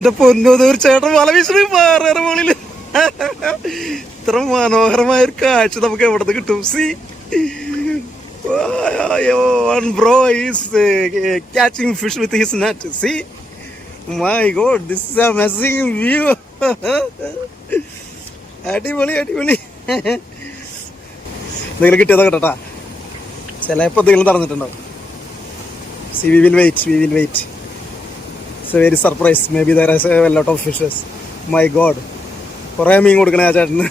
എന്റെ പൊന്നു തീർച്ചയായിട്ടും വല വീശണി പാറയുടെ ഇത്ര മനോഹരമായ ഒരു കാഴ്ച നമുക്ക് എവിടെ നിന്ന് കിട്ടും see bro is catching fish with his net see my god this is amazing view അടിപൊളി അടിപൊളി. നിങ്ങൾ കിട്ടിയതോ കേട്ടോ ചിലപ്പോൾ എന്തെങ്കിലും തറഞ്ഞിട്ടുണ്ടോ see we will wait we will wait it's a very surprise maybe there a lot of fishes my god കുറേ മീൻ കൊടുക്കണേ ആ ചേട്ടന്.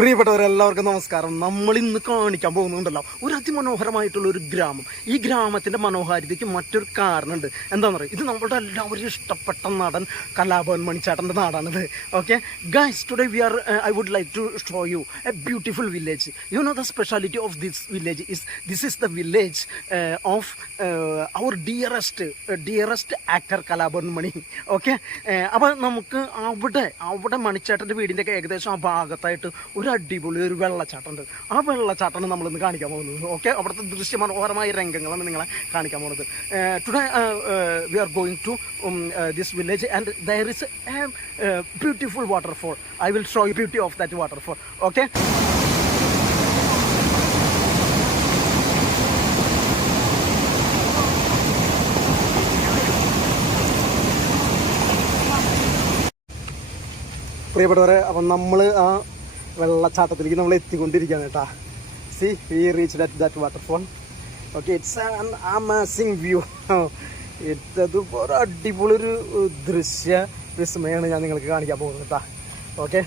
പ്രിയപ്പെട്ടവരെല്ലാവർക്കും നമസ്കാരം. നമ്മൾ ഇന്ന് കാണിക്കാൻ പോകുന്നുണ്ടല്ലോ ഒരു അതിമനോഹരമായിട്ടുള്ള ഒരു ഗ്രാമം. ഈ ഗ്രാമത്തിന്റെ മനോഹാരിതയ്ക്ക് മറ്റൊരു കാരണമുണ്ട്. എന്താണെന്ന് പറയുക ഇത് നമ്മുടെ എല്ലാവരും ഇഷ്ടപ്പെട്ട നടൻ കലാഭവൻ മണിച്ചാട്ടന്റെ നാടാണിത്. Okay guys today we are I would like to show you a beautiful village you know the speciality of this village is this is the village of our dearest dearest actor Kalabhavan Mani. Okay അപ്പോൾ നമുക്ക് അവിടെ അവിടെ മണിച്ചേട്ടന്റെ വീടിന്റെയൊക്കെ ഏകദേശം ആ ഭാഗത്തായിട്ട് ഒരു അടിപൊളി ഒരു വെള്ളച്ചാട്ടമുണ്ട്. ആ വെള്ളച്ചാട്ടമാണ് നമ്മളിന്ന് കാണിക്കാൻ പോകുന്നത്. ഓക്കെ അവിടുത്തെ ദൃശ്യമനോഹരമായ രംഗങ്ങളാണ് നിങ്ങളെ കാണിക്കാൻ പോകുന്നത്. Today we are going to this village and there is a beautiful waterfall I will show you beauty of that waterfall okay പ്രിയപ്പെട്ടവരെ അപ്പം നമ്മൾ ആ വെള്ളച്ചാട്ടത്തിലേക്ക് നമ്മൾ എത്തിക്കൊണ്ടിരിക്കുകയാണ് കേട്ടോ. See we reach that that waterfall okay it's an amazing view എടുത്തത് ഒരു അടിപൊളി ഒരു ദൃശ്യ വിസ്മയാണ് ഞാൻ നിങ്ങൾക്ക് കാണിക്കാൻ പോകുന്നത് കേട്ടോ. Okay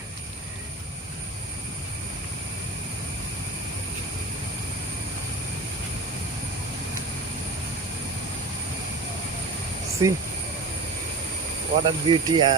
see what a beauty ആ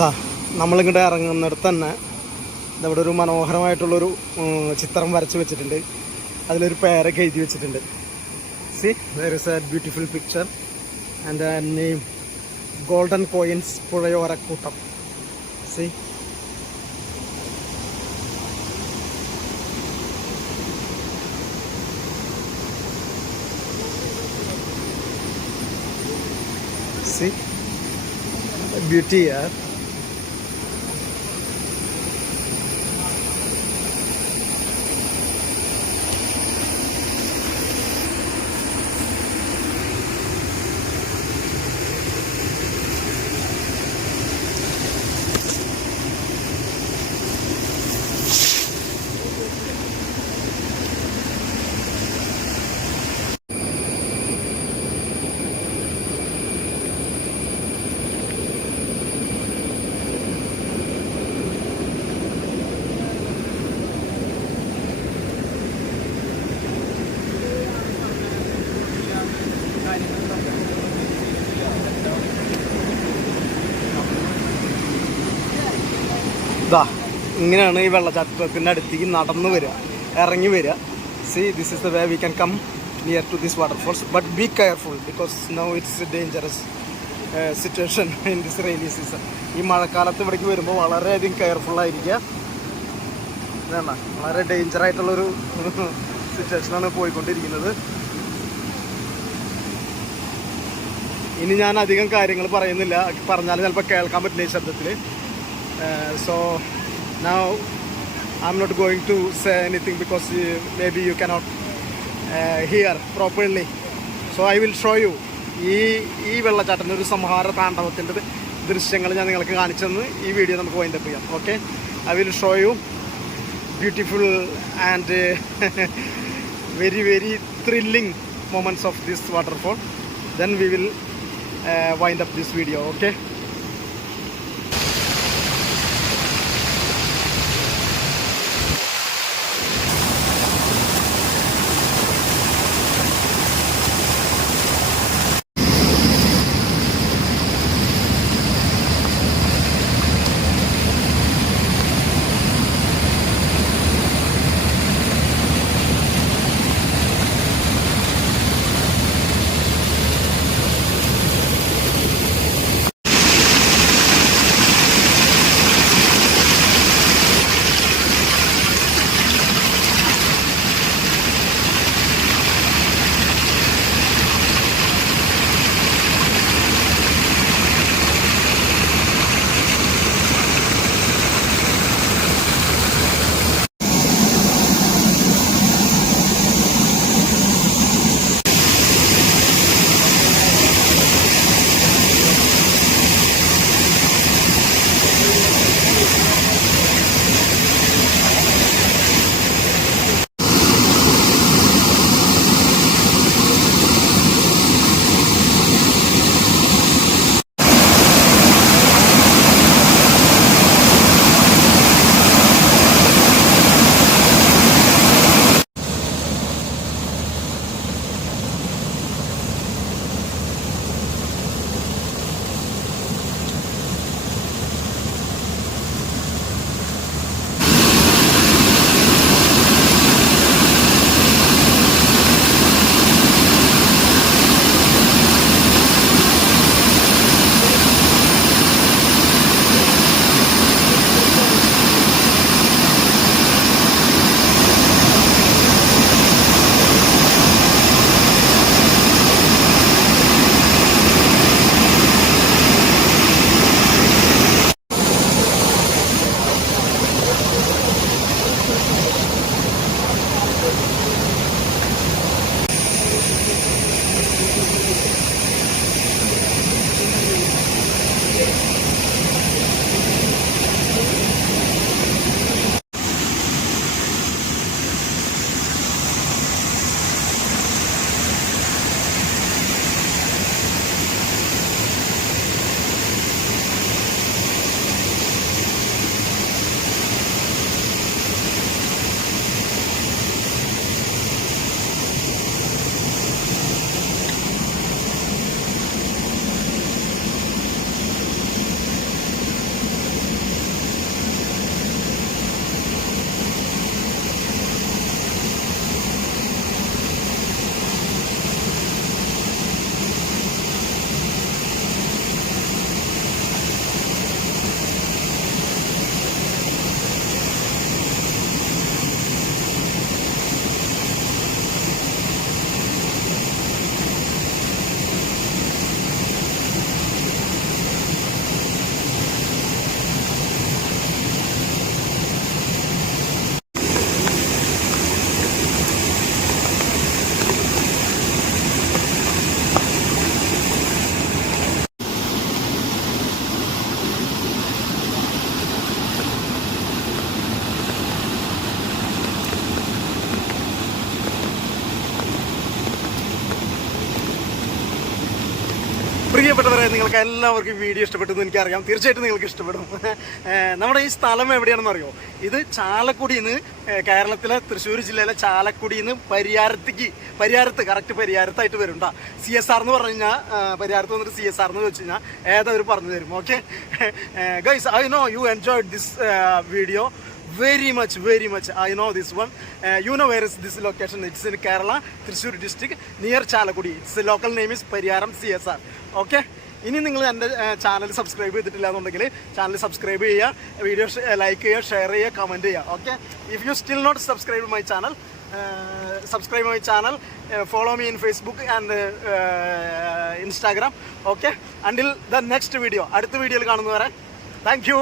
ഇതാ നമ്മളിങ്ങോട്ട് ഇറങ്ങുന്നിടത്ത് തന്നെ ഇവിടെ ഒരു മനോഹരമായിട്ടുള്ളൊരു ചിത്രം വരച്ച് വെച്ചിട്ടുണ്ട്. അതിലൊരു പേരൊക്കെ എഴുതി വെച്ചിട്ടുണ്ട്. See there is a beautiful picture and name golden coins പുഴയോരക്കൂട്ടം see see beauty yeah. ഇതാ ഇങ്ങനെയാണ് ഈ വെള്ളച്ചാട്ടത്തിന്റെ അടുത്തേക്ക് നടന്നു വരിക. ഇറങ്ങി വരിക. See this is the way we can come near to this waterfalls but be careful because now it's dangerous situation in this rainy season ഈ മഴക്കാലത്ത് ഇവിടേക്ക് വരുമ്പോൾ വളരെയധികം കെയർഫുള്ളായിരിക്കുക വേണ്ട വളരെ ഡേഞ്ചർ ആയിട്ടുള്ളൊരു സിറ്റുവേഷനാണ് പോയിക്കൊണ്ടിരിക്കുന്നത്. ഇനി ഞാൻ അധികം കാര്യങ്ങൾ പറയുന്നില്ല. പറഞ്ഞാൽ ചിലപ്പോൾ കേൾക്കാൻ പറ്റില്ല ഈ ശബ്ദത്തിൽ so now I'm not going to say anything because because may be you cannot hear properly so I will show you ഈ ഈ വെള്ളച്ചാട്ടന്റെ ഒരു സംഹാര താണ്ഡവത്തിന്റെ ദൃശ്യങ്ങൾ ഞാൻ നിങ്ങൾക്ക് കാണിച്ചെന്ന് ഈ വീഡിയോ നമുക്ക് വൈൻഡപ്പ് ചെയ്യാം. Okay I will show you beautiful and very very thrilling moments of this waterfall then we will uh, wind up this video. നിങ്ങൾക്ക് എല്ലാവർക്കും വീഡിയോ ഇഷ്ടപ്പെട്ടെന്ന് എനിക്കറിയാം. തീർച്ചയായിട്ടും നിങ്ങൾക്ക് ഇഷ്ടപ്പെടും. നമ്മുടെ ഈ സ്ഥലം എവിടെയാണെന്ന് അറിയോ? ഇത് ചാലക്കുടിയിൽ നിന്ന് കേരളത്തിലെ തൃശ്ശൂർ ജില്ലയിലെ ചാലക്കുടിയിൽ നിന്ന് പരിയാരത്തേക്ക് പരിയാരത്ത് കറക്റ്റ് പരിയാരത്തായിട്ട് വരും കേട്ടോ സി എസ് ആർ എന്ന് പറഞ്ഞു കഴിഞ്ഞാൽ പരിയാരത്ത് വന്നിട്ട് സി എസ് ആർ എന്ന് വെച്ച് കഴിഞ്ഞാൽ ഏതവർ പറഞ്ഞു തരും okay guys I know you enjoy this video very much very much I know this one you know know where is this location? It's in kerala thrissur district near chalakudi its local name is ആർ okay ഇനി നിങ്ങൾ എന്റെ channel subscribe ചെയ്തിട്ടില്ല എന്നുണ്ടെങ്കിൽ channel subscribe ചെയ്യുക video like ചെയ്യുക share ചെയ്യുക comment ചെയ്യുക okay if you still not subscribe my channel subscribe my channel follow me in Facebook and Instagram okay until the next video അടുത്ത വീഡിയോയിൽ കാണുന്നവരെ താങ്ക് യു